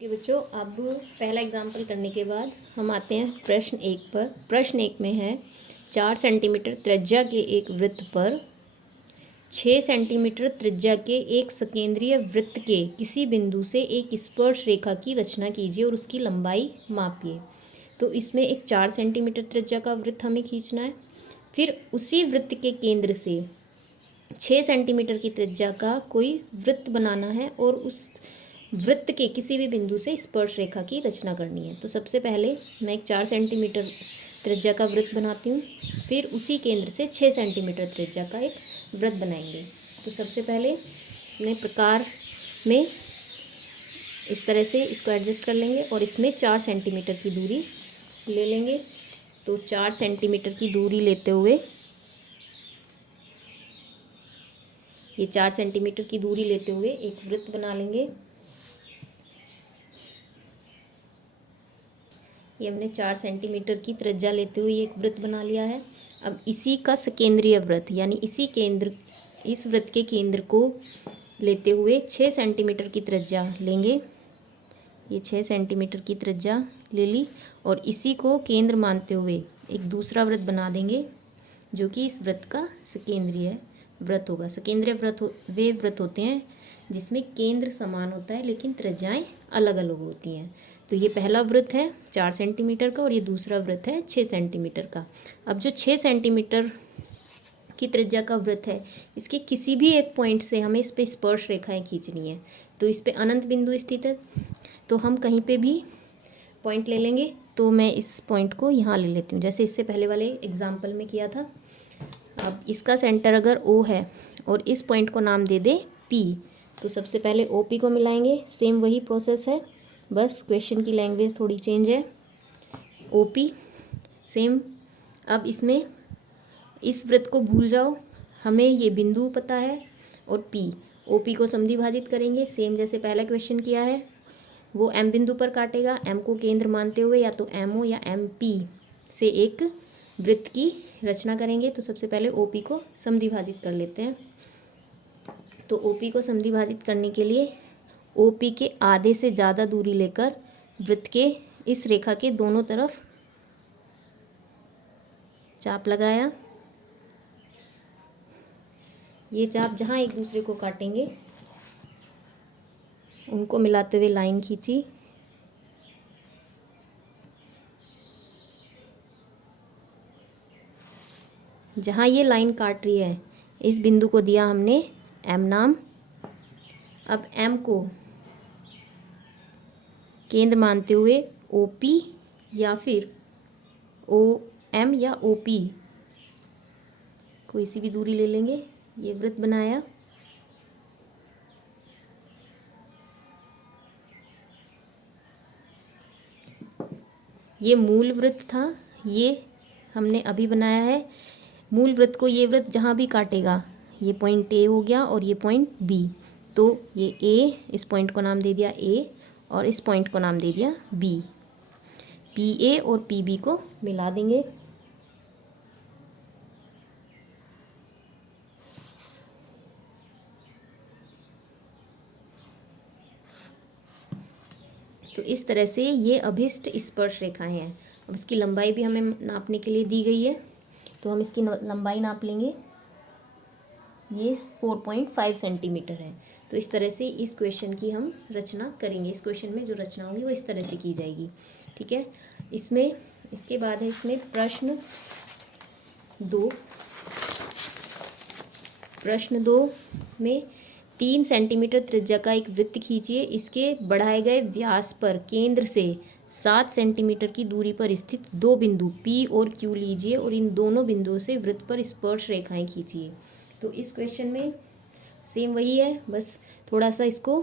कि बच्चों अब पहला एग्जाम्पल करने के बाद हम आते हैं प्रश्न 1 पर। प्रश्न 1 में है 4 सेंटीमीटर त्रिज्या के एक वृत्त पर 6 सेंटीमीटर त्रिज्या के एक सकेंद्रीय वृत्त के किसी बिंदु से एक स्पर्श रेखा की रचना कीजिए और उसकी लंबाई मापिए। तो इसमें एक 4 सेंटीमीटर त्रिज्या का वृत्त हमें खींचना है। फिर उसी वृत्त के केंद्र से 6 सेंटीमीटर की त्रिज्या का कोई वृत्त बनाना है और उस वृत्त के किसी भी बिंदु से स्पर्श रेखा की रचना करनी है। तो सबसे पहले मैं एक 4 सेंटीमीटर त्रिज्या का वृत्त बनाती हूँ, फिर उसी केंद्र से 6 सेंटीमीटर त्रिज्या का एक वृत्त बनाएंगे। तो सबसे पहले अपने प्रकार में इस तरह से इसको एडजस्ट कर लेंगे और इसमें 4 सेंटीमीटर की दूरी ले लेंगे। तो 4 सेंटीमीटर की दूरी लेते हुए ये 4 सेंटीमीटर की दूरी लेते हुए एक वृत्त बना लेंगे। ये हमने 4 सेंटीमीटर की त्रिज्या लेते हुए एक वृत्त बना लिया है। अब इसी का सकेंद्रीय वृत्त यानी इस वृत्त के केंद्र को लेते हुए 6 सेंटीमीटर की त्रिज्या लेंगे। ये 6 सेंटीमीटर की त्रिज्या ले ली और इसी को केंद्र मानते हुए एक दूसरा वृत्त बना देंगे जो कि इस वृत्त का सकेंद्रीय वृत्त होगा। सकेंद्रीय वृत्त वे वृत्त होते हैं जिसमें केंद्र समान होता है लेकिन त्रिज्याएं अलग अलग होती हैं। तो ये पहला वृत्त है 4 सेंटीमीटर का और ये दूसरा वृत्त है 6 सेंटीमीटर का। अब जो 6 सेंटीमीटर की त्रिज्या का वृत्त है इसके किसी भी एक पॉइंट से हमें इस पे स्पर्श रेखाएं खींचनी है। तो इस पे अनंत बिंदु स्थित है, तो हम कहीं पे भी पॉइंट ले लेंगे। तो मैं इस पॉइंट को यहाँ ले लेती हूँ जैसे इससे पहले वाले एग्जाम्पल में किया था। अब इसका सेंटर अगर O है और इस पॉइंट को नाम दे दें P, तो सबसे पहले OP को मिलाएंगे। सेम वही प्रोसेस है, बस क्वेश्चन की लैंग्वेज थोड़ी चेंज है। OP same. अब इसमें इस वृत्त को भूल जाओ, हमें ये बिंदु पता है और P OP को समद्विभाजित करेंगे सेम जैसे पहला क्वेश्चन किया है। वो M बिंदु पर काटेगा, M को केंद्र मानते हुए या तो MO या MP से एक वृत्त की रचना करेंगे। तो सबसे पहले OP को समद्विभाजित कर लेते हैं। तो OP को समद्विभाजित करने के लिए OP के आधे से ज़्यादा दूरी लेकर वृत्त के इस रेखा के दोनों तरफ चाप लगाया। ये चाप जहाँ एक दूसरे को काटेंगे उनको मिलाते हुए लाइन खींची। जहाँ ये लाइन काट रही है इस बिंदु को दिया हमने M नाम। अब M को केंद्र मानते हुए OP या फिर OM या OP कोई सी भी दूरी ले लेंगे। ये वृत्त बनाया। ये मूल वृत्त था, ये हमने अभी बनाया है। मूल वृत्त को ये वृत्त जहाँ भी काटेगा ये पॉइंट A हो गया और ये पॉइंट B। तो ये A, इस पॉइंट को नाम दे दिया A और इस पॉइंट को नाम दे दिया B। PA और PB को मिला देंगे। तो इस तरह से ये अभिष्ट स्पर्श रेखाएं हैं। अब इसकी लंबाई भी हमें नापने के लिए दी गई है, तो हम इसकी लंबाई नाप लेंगे। ये 4.5 सेंटीमीटर है। तो इस तरह से इस क्वेश्चन की हम रचना करेंगे। इस क्वेश्चन में जो रचना होगी वो इस तरह से की जाएगी, ठीक है। इसके बाद है इसमें प्रश्न 2। प्रश्न 2 में 3 सेंटीमीटर त्रिज्या का एक वृत्त खींचिए। इसके बढ़ाए गए व्यास पर केंद्र से 7 सेंटीमीटर की दूरी पर स्थित दो बिंदु P और Q लीजिए और इन दोनों बिंदुओं से वृत्त पर स्पर्श रेखाएं खींचिए। तो इस क्वेश्चन में सेम वही है, बस थोड़ा सा इसको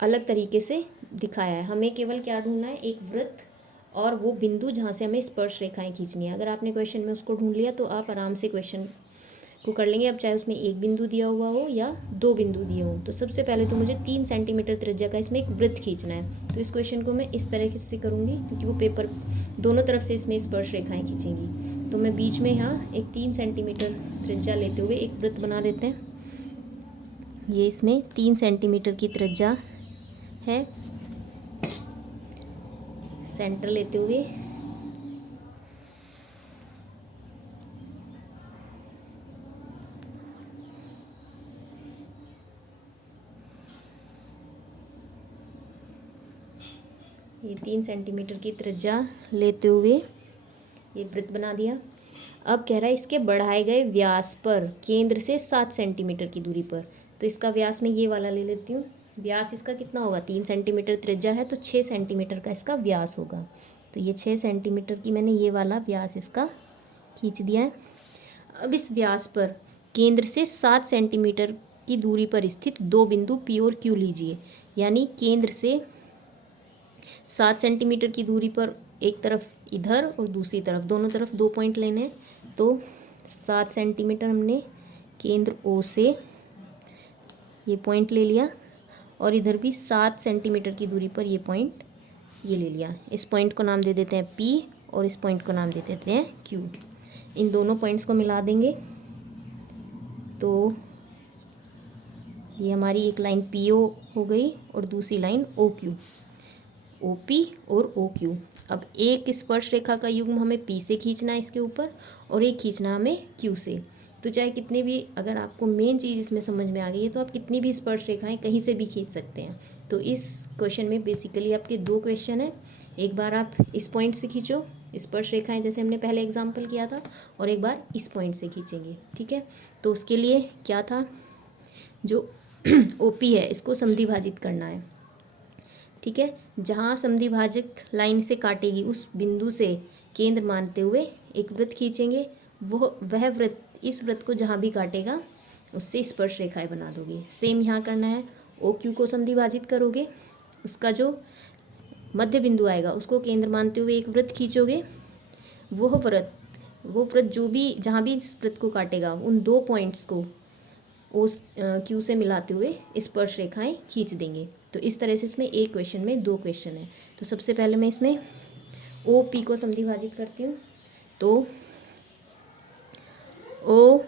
अलग तरीके से दिखाया है। हमें केवल क्या ढूंढना है, एक वृत्त और वो बिंदु जहाँ से हमें स्पर्श रेखाएं खींचनी है। अगर आपने क्वेश्चन में उसको ढूंढ लिया तो आप आराम से क्वेश्चन को कर लेंगे। अब चाहे उसमें एक बिंदु दिया हुआ हो या 2 बिंदु दिए हों। तो सबसे पहले तो मुझे 3 सेंटीमीटर त्रिज्या का इसमें एक वृत्त खींचना है। तो इस क्वेश्चन को मैं इस तरह से करूँगी क्योंकि वो पेपर दोनों तरफ से इसमें स्पर्श रेखाएं खींचेंगी। तो मैं बीच में यहाँ एक 3 सेंटीमीटर त्रिज्या लेते हुए एक वृत्त बना देते हैं। ये इसमें 3 सेंटीमीटर की त्रिज्या है सेंटर लेते हुए ये 3 सेंटीमीटर की त्रिज्या लेते हुए ये वृत्त बना दिया। अब कह रहा है इसके बढ़ाए गए व्यास पर केंद्र से 7 सेंटीमीटर की दूरी पर, तो इसका व्यास मैं ये वाला ले लेती हूँ। व्यास इसका कितना होगा, 3 सेंटीमीटर त्रिज्या है तो 6 सेंटीमीटर का इसका व्यास होगा। तो ये 6 सेंटीमीटर की मैंने ये वाला व्यास इसका खींच दिया है। अब इस व्यास पर केंद्र से 7 सेंटीमीटर की दूरी पर स्थित दो बिंदु पी और क्यू लीजिए। यानी केंद्र से 7 सेंटीमीटर की दूरी पर एक तरफ इधर और दूसरी तरफ, दोनों तरफ 2 पॉइंट लेने हैं। तो 7 सेंटीमीटर हमने केंद्र ओ से ये पॉइंट ले लिया और इधर भी 7 सेंटीमीटर की दूरी पर ये पॉइंट ये ले लिया। इस पॉइंट को नाम दे देते हैं पी और इस पॉइंट को नाम दे देते हैं क्यू। इन दोनों पॉइंट्स को मिला देंगे तो ये हमारी एक लाइन पी ओ हो गई और दूसरी line O Q, O P और ओ क्यू। अब एक स्पर्श रेखा का युग्म हमें पी से खींचना है इसके ऊपर और एक खींचना हमें क्यू से। तो चाहे कितने भी, अगर आपको मेन चीज़ इसमें समझ में आ गई है तो आप कितनी भी स्पर्श रेखाएं कहीं से भी खींच सकते हैं। तो इस क्वेश्चन में बेसिकली आपके 2 क्वेश्चन हैं। एक बार आप इस पॉइंट से खींचो स्पर्श रेखाएं जैसे हमने पहले एग्जाम्पल किया था, और एक बार इस पॉइंट से खींचेंगे। ठीक है, तो उसके लिए क्या था, जो ओ पी है इसको समद्विभाजित करना है। ठीक है, जहाँ समद्विभाजक लाइन से काटेगी उस बिंदु से केंद्र मानते हुए एक वृत्त खींचेंगे। वह वृत्त, इस वृत्त को जहाँ भी काटेगा उससे स्पर्श रेखाएं बना दोगे। सेम यहाँ करना है, ओ क्यू को समद्विभाजित करोगे, उसका जो मध्य बिंदु आएगा उसको केंद्र मानते हुए एक वृत्त खींचोगे। वो वृत्त जो भी, जहाँ भी इस वृत्त को काटेगा उन 2 पॉइंट्स को उस क्यू से मिलाते हुए स्पर्श रेखाएं खींच देंगे। तो इस तरह से इसमें एक क्वेश्चन में 2 क्वेश्चन है। तो सबसे पहले मैं इसमें ओ पी को समद्विभाजित करती हूँ। तो ओ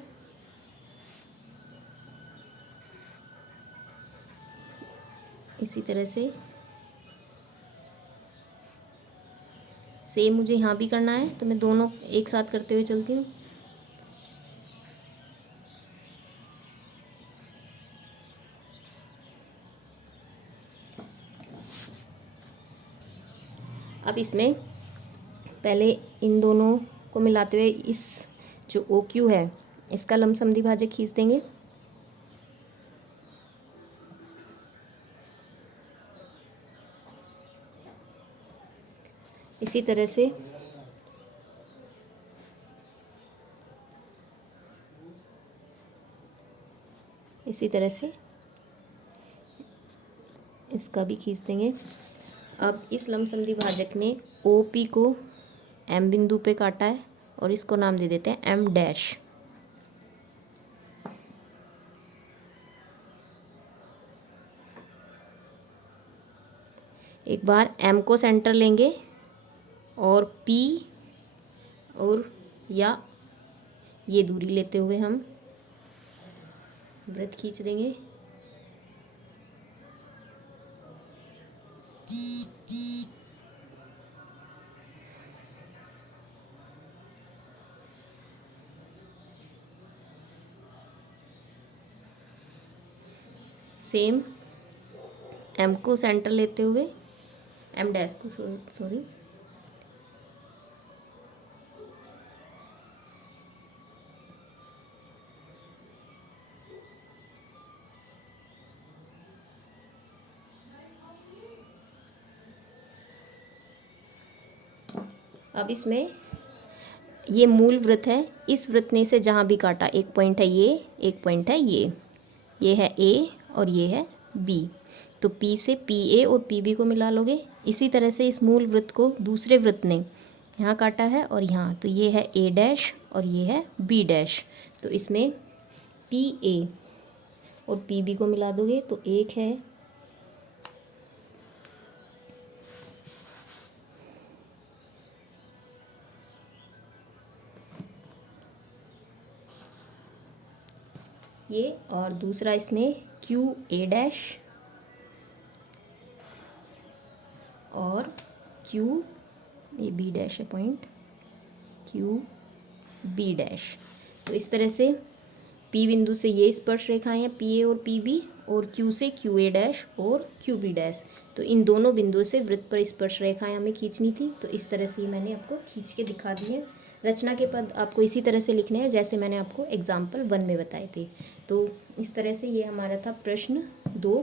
इसी तरह से सेम मुझे यहाँ भी करना है, तो मैं दोनों एक साथ करते हुए चलती हूँ। अब इसमें पहले इन दोनों को मिलाते हुए इस जो ओ क्यू है इसका लंब समद्विभाजक खींच देंगे। इसी तरह से इसका भी खींच देंगे। अब इस लंब समद्विभाजक ने ओ पी को एम बिंदु पे काटा है और इसको नाम दे देते हैं एम डैश। एक बार एम को सेंटर लेंगे और पी और या ये दूरी लेते हुए हम वृत्त खींच देंगे। सेम एम को सेंटर लेते हुए एम डैश को सॉरी अब इसमें ये मूल वृत्त है, इस वृत्त ने से जहाँ भी काटा एक पॉइंट है ये, एक पॉइंट है ये है ए और ये है बी। तो पी से पी ए और पी बी को मिला लोगे। इसी तरह से इस मूल वृत्त को दूसरे वृत्त ने यहाँ काटा है और यहाँ, तो ये है ए डैश और ये है बी डैश। तो इसमें पी ए और पी बी को मिला दोगे तो एक है ये, और दूसरा इसमें क्यू ए डैश और क्यू, ये बी डैश है पॉइंट, क्यू बी डैश। तो इस तरह से पी बिंदु से ये स्पर्श रेखाएं हैं पी ए और पी बी, और क्यू से क्यू ए डैश और क्यू बी डैश। तो इन दोनों बिंदुओं से वृत्त पर स्पर्श रेखाएं हमें खींचनी थी। तो इस तरह से मैंने आपको खींच के दिखा दी है। रचना के पद आपको इसी तरह से लिखने हैं जैसे मैंने आपको एग्जाम्पल 1 में बताए थे। तो इस तरह से ये हमारा था प्रश्न 2।